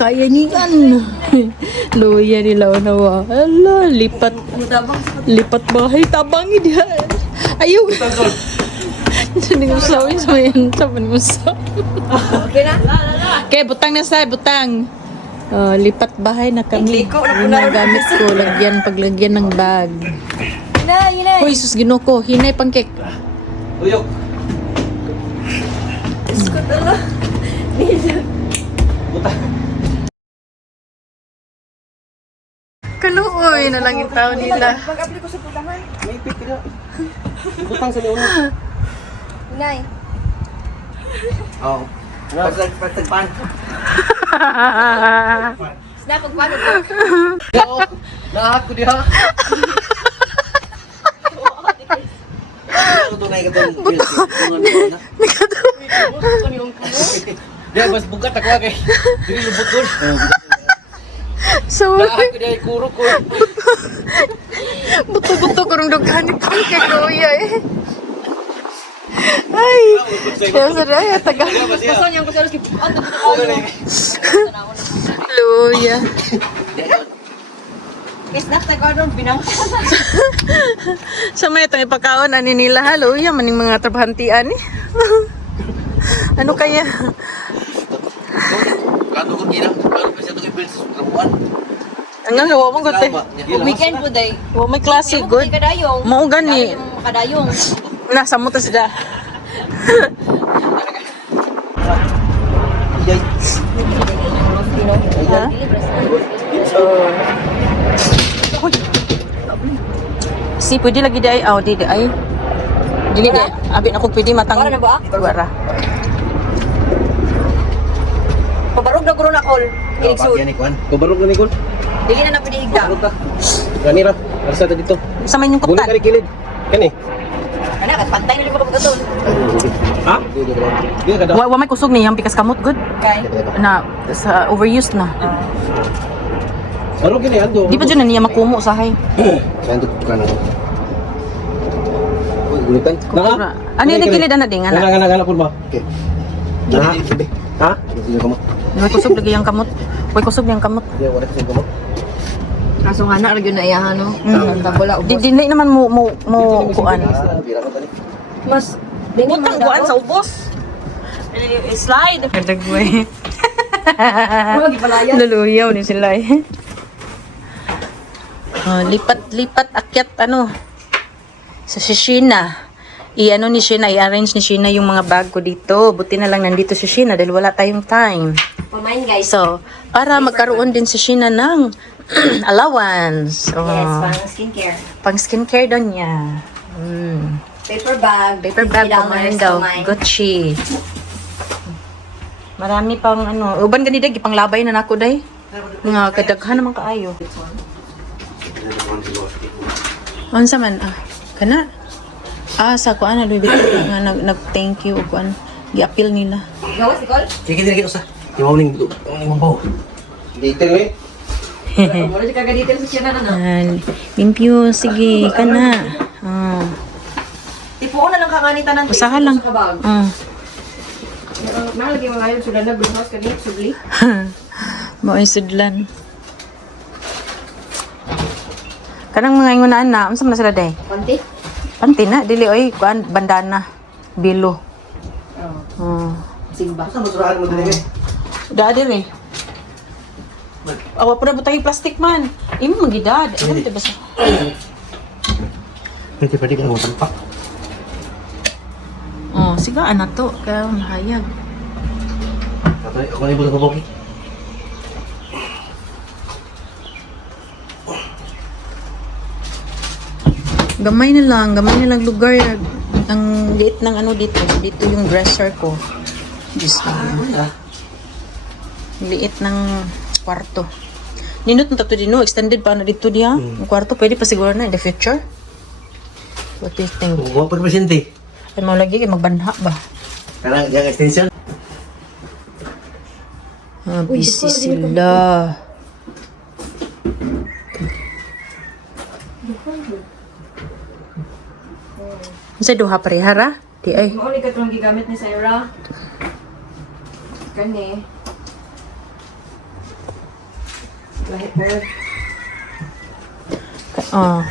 Kaya niya yan. Luya nila nawa. Ala, lipat. Lipat bahay. Tabangi diha. Ayaw. Hindi mo sawin sa yan. Sabi mo sa. Okay na? Okay, butang na sa. Butang. Lipat bahay na kami. Yung mga gamit ko. Paglagyan ng bag. Hinay. Hoy, sus ginoko. Hinay pangkek. Uyok. Iskot ala. Buta. Kaluoy na lang yung tao nila. Mag-apply ko sa putahan. May ipit ka. Butang sa niyo. Hinay. Oo. Pagtagpan. Snap, paano ko? Oo. Nahat ko diha. Tunay ka tong bill. Dia mas bukat ako kay. Dili lubot ko. Sorry. Nahat ko diha kuro ko. Buto-buto ko rong dughan ni pangkek kuya eh. Ay, kaya sa daya taga. Gusto niya ko sa alas kibuan. Luya. Kaya snap, tayo doon, binang. Sa may itong ipakaon ani nila ha, luya maning mga trabahantian eh. Ano kaya? Kado ko gina. Kado pa siya to bill sa trabuan. Ang nga gawa mo gote. Weekend po day. Wa may klase good. Kadayong. Mao gani. Kadayong. Nasa mo ta sila. Ha? Si pwede lagi di ay. Oh, di ay. Dili di. Abi na ko pwede matang. Wala na ba? Wala. Pabarog na corona call. Igsud. Kubarog na ni Kol. Dili na pwede higda. Gani ra. Arsa ta dito. Sa may yung Buli kaptan. ka kilid. Kani. Ana kat pantay na ko pagkatol. Ha? Di ka daw. Wa may kusog ni yang pikas kamot good. Kay. Na sa overused na. Baro gini ando. Di pa dyan na niya makumo sa hay. Saan to ka na? Uy, gulitan. Kumura. Ano yung nagkilid na ding? Ngana pun ba? Okay. Nah, ha? Hindi ko mo. May kusog lagi yung kamot. May kusog yung kamot. Di wala ko mo. Kaso nga na gyud na iyahan no. Tabula Di di naman mo kuan. Bira ko tani. Mas dingin Butang kuan sa ubos. Slide. Kadagway. Mga gipalayan. Luluyaw ni sila eh. Lipat akyat sa Shishina. I-ano ni Shina, i-arrange ni Shina yung mga bag ko dito. Buti na lang nandito si Shina dahil wala tayong time. Pamain guys. So, para magkaroon din si Shina ng allowance. Yes, pang skincare. Pang skincare daw niya. Paper bag. Paper bag $50 kumain daw. pamain. Gucci. Marami pang uban ganida gipang labay na nako day. Nga kadaghan naman kaayo. Unsa man kana? Sa kuan na Louis Vuitton nga nag-thank you o kuan gi-appeal nila. Gawas Nicole? Sige dili sa. Timaw ning mambaw. Detail ni. Mura di kaga detail sa siya na. Limpyo sige kana. Tipo na lang kanganita ng Usaha lang. Malagi mga ngayon sudah na greenhouse kani subli. Mo ay sudlan. Kanang mga ingunaan na, unsa man sila day? Konti. Panti na dili oy kuan bandana bilo. Simba. Sa masurahan mo dili. Da dire. Awa pa butang plastic man. Imo magidad. Ano te basta? Pwede ka mo tampak. Siga ana to kaya mahayag. Tatay ako ni buto ko. Gamay na lang lugar. Ang liit ng dito. Dito yung dresser ko. Diyos ko. Liit ng kwarto. Ninot na to din, no? Extended pa na dito diya. Ang kwarto, pwede pa siguro na in the future. What do you think? Wa pa presente. Ay, mau lagi, magbanha ba? Karang yang extension. Busy sila. Sa duha parehara? Di ay. Mauli ka itong gigamit ni Sarah. Kani. Lahit mo yun. Oh.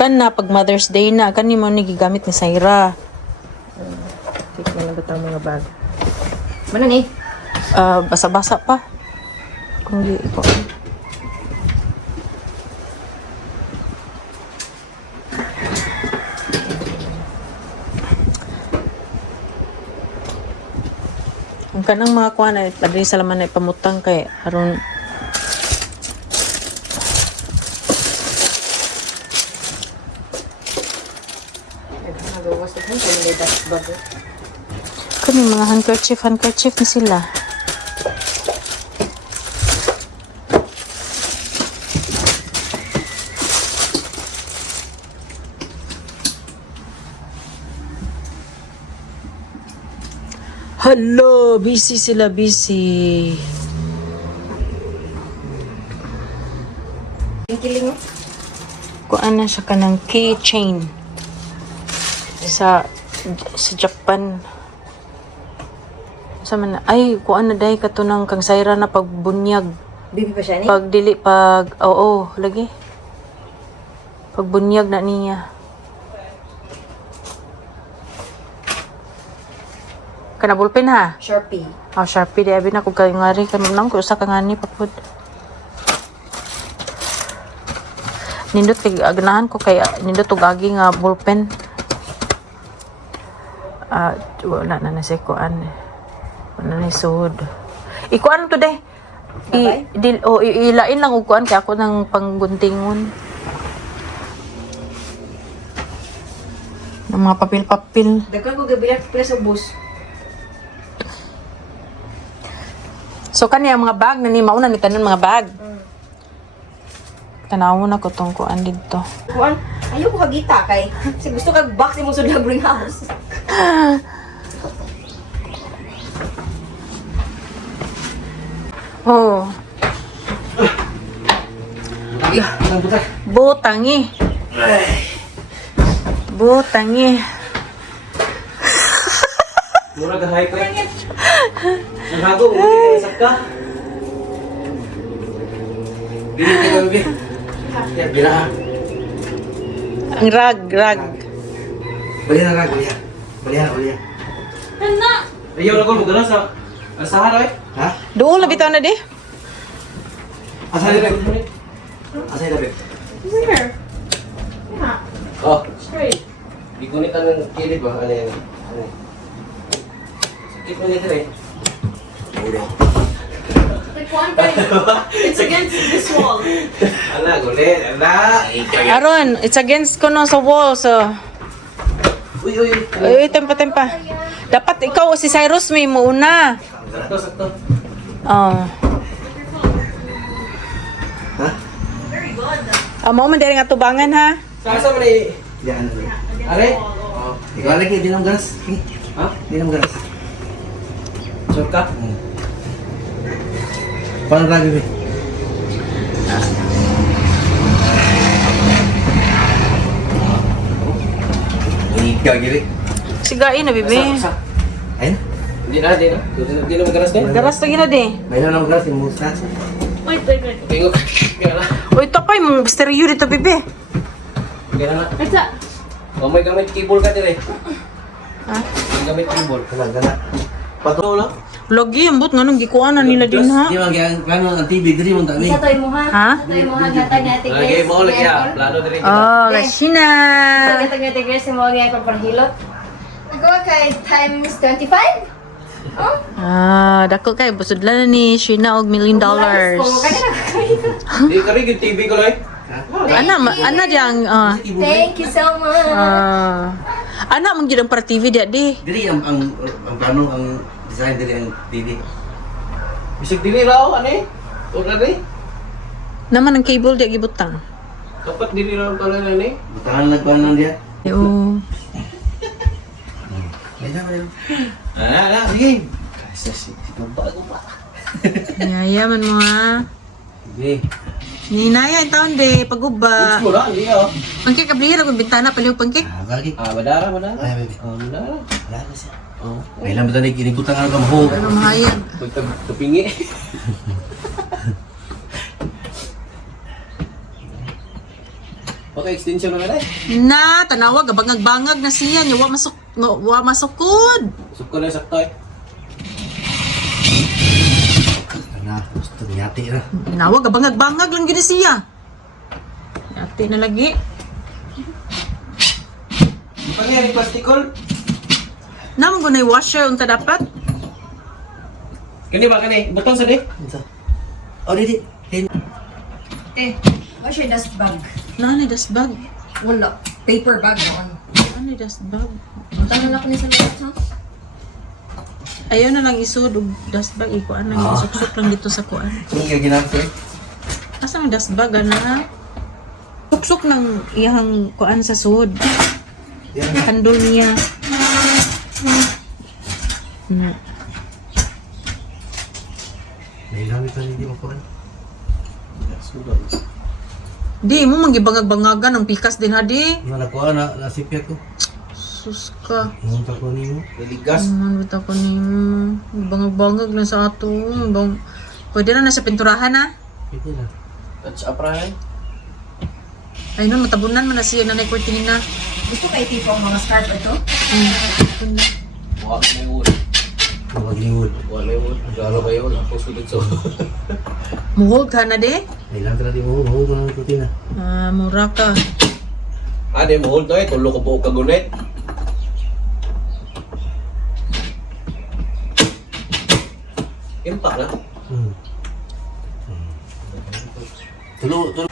Kan na pag Mother's Day na, kan mo ni gigamit ni Saira. Take na lang ang mga bag. Mana ni? Basa-basa pa. Kung di ko. Ang kanang mga kuha na, padri sa laman na ipamutang kay aron Nagawas na kung may dust bag. kaning mga handkerchief na sila. Hello, busy sila, busy. Kiling mo? Kuan na siya kanang keychain sa Japan. Sa man ay kuan na day katunang kang Saira na pagbunyag. Bibi pa siya ni? Pag dili pag oo, lagi. Pagbunyag na niya. Kana bulpen ha. Sharpie. Oh, Sharpie di abi na kung kayo nga rin. Kanunang ko usa ka nga ni papud. Nindot kay agnahan ko kay nindot og agi nga ballpen. Wala na si kuan. Wala na suod. Ikuan to day. Ilain lang og kuan kay ako nang pangguntingon. Ng mga papel-papel. Dagkan ko gabilat pala sa bus. So kani ang mga bag na ni mauna ni tanan mga bag. Tanaw na ko tong kuan didto. Kuan, ayaw ko kagita kay. Kasi gusto kag box mo sa bring house. Oh, butangi. Butangi. Mura gahay ko. Ang hago, muli ka ka. Bili ka gabi. Ya, bila. Ang rag. Bali na rag, bali. Kana. Ayaw na ko magana sa Sahara eh. Ha? Doon la bitaw na di. Asay na. Asay na. Where? Oh, straight. Gigunit ang kilid ba? Ano yan? Ano? Sakit mo nito eh. It's against this wall. Ala, gulit. Ala. Aron, it's against ko no sa wall so. Uy. Ay, tempa. Dapat ikaw si Cyrus may muna. Sakto. Oh. Ha? Mo man diri nga tubangan ha. Sasa mo ni... Yan. Are? Oh. Ikaw lagi, di nam gas. Ha? Di nam gas. Short ka? Paano lagi, be? Ikaw, gili. Sigain na bibi. Ayun? Hindi na. Hindi na magalas din. Garas to gina di. May na magalas, yung mustas. Wait. Tingog. Kaya na. Uy, tapay mong stereo dito bibi. Kaya na. What's up? Oh, may gamit keyboard ka dire. Ha? May gamit keyboard. Gana. Pato lang. Lagi ang but nganong gikuanan nila din ha. Di man kaya kano ang TV diri man tami. Sa toy mo ha? Ha? Toy mo ha gata nga tigres. Lagi mo lagi ya. Plano diri. Oh, Rashina. Gata nga tigres mo nga ko parhilot. Go kay times 25. Oh? Dako kay busudlan na ni Sheena og $1 million. Di kari yung TV ko lang. Ana diyang Thank you so much. ana mong jud ang para TV dia di. Diri ang plano ang design diri ang TV. Bisig diri raw ani? Ora diri. Naman ang cable dia gibutang. Dapat diri raw pala ni. Butangan nagbanan dia. Yo. Sige. Bago pa. Yaman mo ha. Sige. Ninaya taon de paguba. Mura, hindi ah. Pangkik kablira kung bintana paliw pangkik. Bagi. Badara. Ay, baby. Badara. Wala na siya. Oh. May lang ba tani kinikutan ka mahog. Ano mahayag. Pagtapingi. Baka extension na eh. Na, tanawag, bangag-bangag na siya. Niya, wa masukod. Suko na sakto eh. Na, gusto niyati na. Tanawag, bangag-bangag lang gini siya. Ate na lagi. Baka nga yung plastikol. Naman ko na washer unta dapat. Kani ba kani? Butang sa di? Ano? Oh, didi. What's your dust bag? Nani dust bag. Wala. Paper bag noon. Nani dust bag. Tangan ako ni sa loob, ha? Ayaw na lang isud og dust bag ikuan lang suksok lang dito sa kuan. Kung kaya ginagawa eh. Asa ang dust bag ana? Suksok ng iyang kuan sa sud. Yan. Handle niya. May gamit pa hindi makuha. Di mo manggibangag-bangagan ang pikas din ha di. Nakuha na, nasipya ko. Sus ka. Munta ko niyo. Naligas. Man bitaw ko nimo. Bangag-bangag lang sa ato. Pwede na sa pinturahan ha. Pwede na. Touch up rahay. Ay nun, matabunan man na siya nanay Cortina. Gusto kayo tipong mga scarf ito? Buha ka na yung wood. Magliwod. Buha na yung wood. Galo kayo. Ako sulit so. Muhol ka na de. May lang ka natin mahul ko ng kutina. Mura ka. Di mo hold to eh. Tulo ko po kagunit. Impak na. Tulo. Na.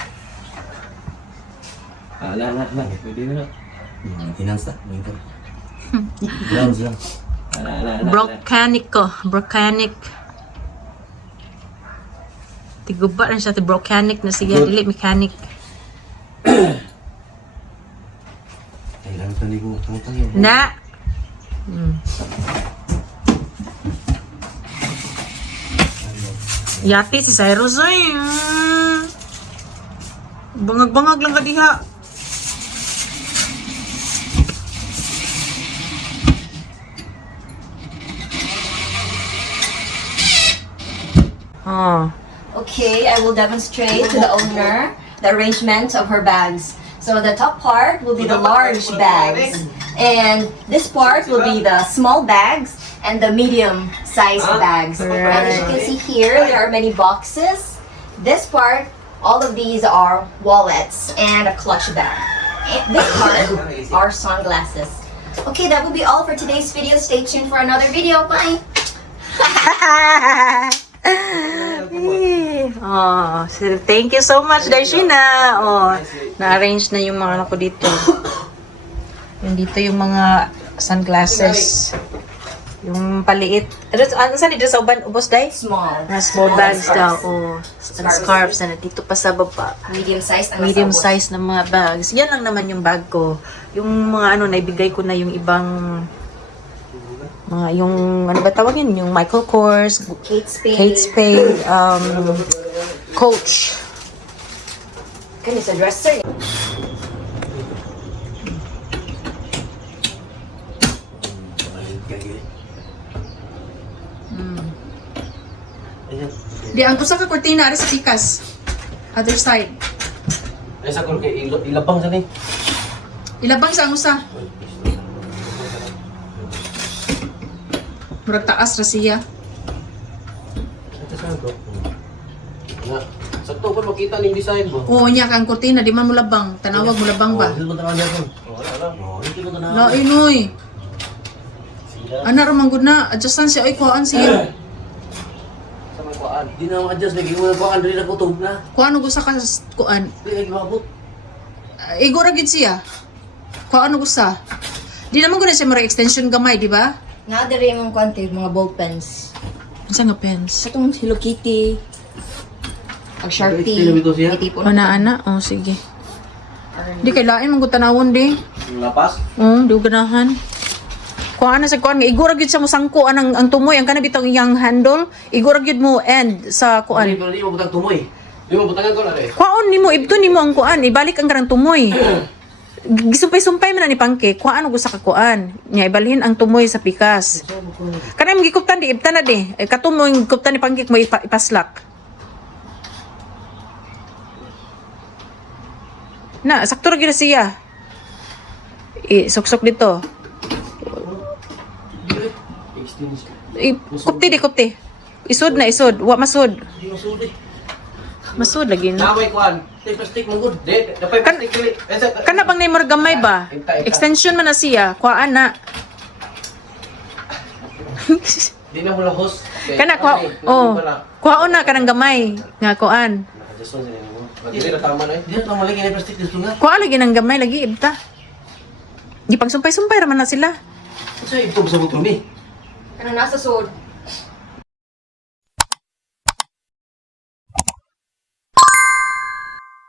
Pwede na. Finance na. Minta. Grounds lang. Brocanic ko. Brocanic. Tiguba na siya. Brocanic na siya. Dili mechanic. May lang ka niyo. Tangtang yun. Na. Yati si Cyrus ay. Bangag-bangag lang ka diha. Okay, I will demonstrate to the owner the arrangement of her bags. So the top part will be the large bags, and this part will be the small bags and the medium-sized bags. And as you can see here, there are many boxes. This part, all of these are wallets and a clutch bag. And this part are sunglasses. Okay, that will be all for today's video. Stay tuned for another video. Bye! Oh, so thank you so much, Darshina. Oh, na-arrange na yung mga ano ko dito. Yung dito yung mga sunglasses. Yung paliit. Ano saan dito sa uban? Ubos, Day? Small. Na small bags daw. Oh, and scarves na dito pa sa baba. Medium-sized and Medium size na mga bags. Yan lang naman yung bag ko. Yung mga ano, naibigay ko na yung ibang mga yung ano ba tawagin? Yung Michael Kors, Kate Spade. Kate Spade, Coach. Kan sa dresser. Di ang usa ka kurtina ari sa pikas. Other side. Ay sa kay ilabang sa ni. Ilabang sa ang usa. Murag taas ra siya. Ito sa to. Na, sakto pa makita ning design mo. Oo niya kang kurtina di man mo labang. Tanawag mo labang ba? Hindi mo tanaw niya ko. Wala lang. Hindi mo tanaw. La inoy. Ana ra man gud na adjustan siya ay kuhaan siya. Sa mga kuan. Di na ma-adjust. Lagi mo na ko. Andri na kutob na. Kuhaan og usa ka kuan. Lagi mabot. Igo ra gid siya. Kuhaan og usa. Di naman gud na siya murag extension gamay, di ba? Nga diri mong konti mga ball pens. Unsa nga pens? Sa tong Hello Kitty. Ang Sharpie. Ito ito siya? May tipo O na ana? Oh sige. Di kay lain man gud tanawon di. Yung lapas. Di ko ganahan. Kuhaan na sa kuhaan nga igura gyud sa mo sangko ang tumoy ang kana bitong iyang handle, igura gyud mo end sa kuhaan. Pero di mo butang tumoy. Di mo butangan ko na rin. Kuhaan nimo ibto nimo ang kuhaan, ibalik ang karang tumoy. Gisumpay-sumpay man na ni pangke, kuhaan og usa ka kuhaan. Nya ibalhin ang tumoy sa pikas. Kana mo gikuptan di ibtan na di. Katumoy gikuptan ni pangke mo ipaslak. Na, sakto ra gyud siya. Suksok dito. Dili. Extension. Kupti di kupti. Isod na isod. Wa masud. Di masud eh. Masud lagi na. Naway kuan. Tay plastic mo gud. Di, napay plastic dili. Kana bang naimor gamay ba? Extension man na siya. Kuhaan na. Di na mo lahos. Kana kuha. Oh. Kuhaon na kanang gamay nga kuan. Nakajason sa nimo. Dili na tama na eh. Di na tama lagi na plastic dito nga. Kuha lagi ng gamay lagi ibta. Gipang sumpay-sumpay raman na sila. Sa ito sa mo mi. Kanang nasa sud.